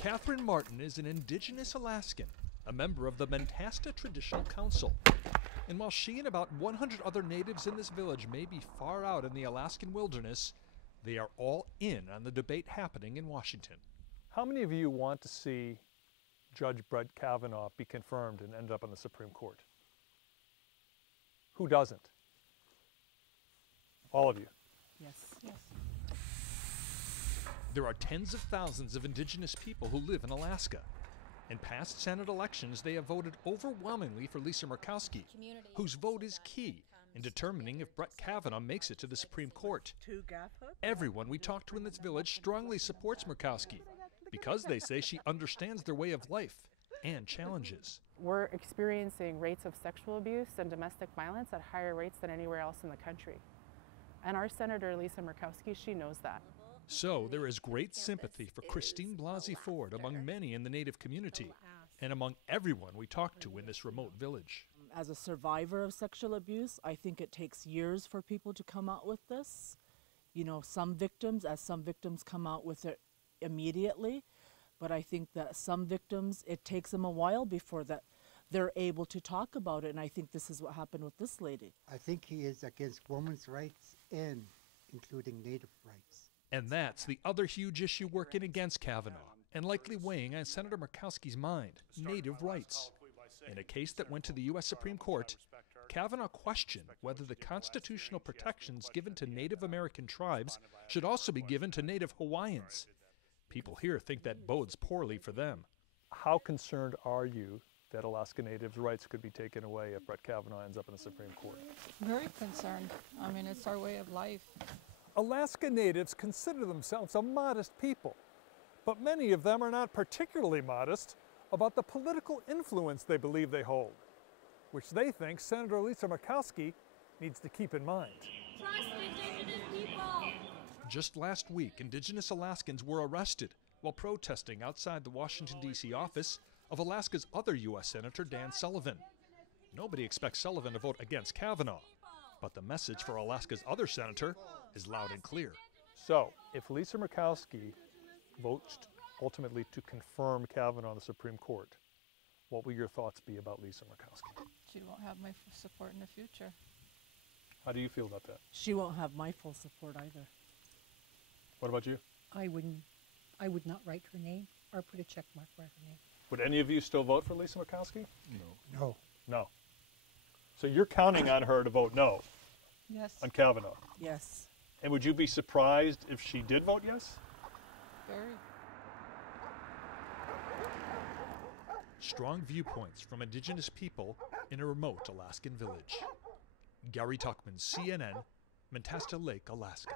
Catherine Martin is an indigenous Alaskan, a member of the Mentasta Traditional Council. And while she and about 100 other natives in this village may be far out in the Alaskan wilderness, they are all in on the debate happening in Washington. How many of you want to see Judge Brett Kavanaugh be confirmed and end up on the Supreme Court? Who doesn't? All of you. Yes. Yes. There are tens of thousands of indigenous people who live in Alaska. In past Senate elections, they have voted overwhelmingly for Lisa Murkowski, whose vote is key in determining if Brett Kavanaugh makes it to the Supreme Court. Everyone we talk to in this village strongly supports Murkowski because they say she understands their way of life and challenges. We're experiencing rates of sexual abuse and domestic violence at higher rates than anywhere else in the country. And our Senator Lisa Murkowski, she knows that. So there is great sympathy for Christine Blasey Ford among many in the Native community and among everyone we talk to in this remote village. As a survivor of sexual abuse, I think it takes years for people to come out with this. You know, some victims come out with it immediately, but I think that some victims, it takes them a while before that they're able to talk about it, and I think this is what happened with this lady. I think he is against women's rights and including Native rights. And that's the other huge issue working against Kavanaugh and likely weighing on Senator Murkowski's mind, Native rights. In a case that went to the U.S. Supreme Court, Kavanaugh questioned whether the constitutional protections given to Native American tribes should also be given to Native Hawaiians. People here think that bodes poorly for them. How concerned are you that Alaska Natives' rights could be taken away if Brett Kavanaugh ends up in the Supreme Court? Very concerned. I mean, it's our way of life. Alaska Natives consider themselves a modest people, but many of them are not particularly modest about the political influence they believe they hold, which they think Senator Lisa Murkowski needs to keep in mind. Trust Indigenous people! Just last week, Indigenous Alaskans were arrested while protesting outside the Washington, D.C. office of Alaska's other U.S. Senator Dan Sullivan. Nobody expects Sullivan to vote against Kavanaugh, but the message for Alaska's other senator is loud and clear. So, if Lisa Murkowski votes ultimately to confirm Kavanaugh on the Supreme Court, what will your thoughts be about Lisa Murkowski? She won't have my support in the future. How do you feel about that? She won't have my full support either. What about you? I would not write her name or put a check mark by her name. Would any of you still vote for Lisa Murkowski? No. No. So you're counting on her to vote no Yes, on Kavanaugh. Yes. And would you be surprised if she did vote yes? very. Strong viewpoints from Indigenous people in a remote Alaskan village. Gary Tuckman, CNN, Mentasta Lake, Alaska.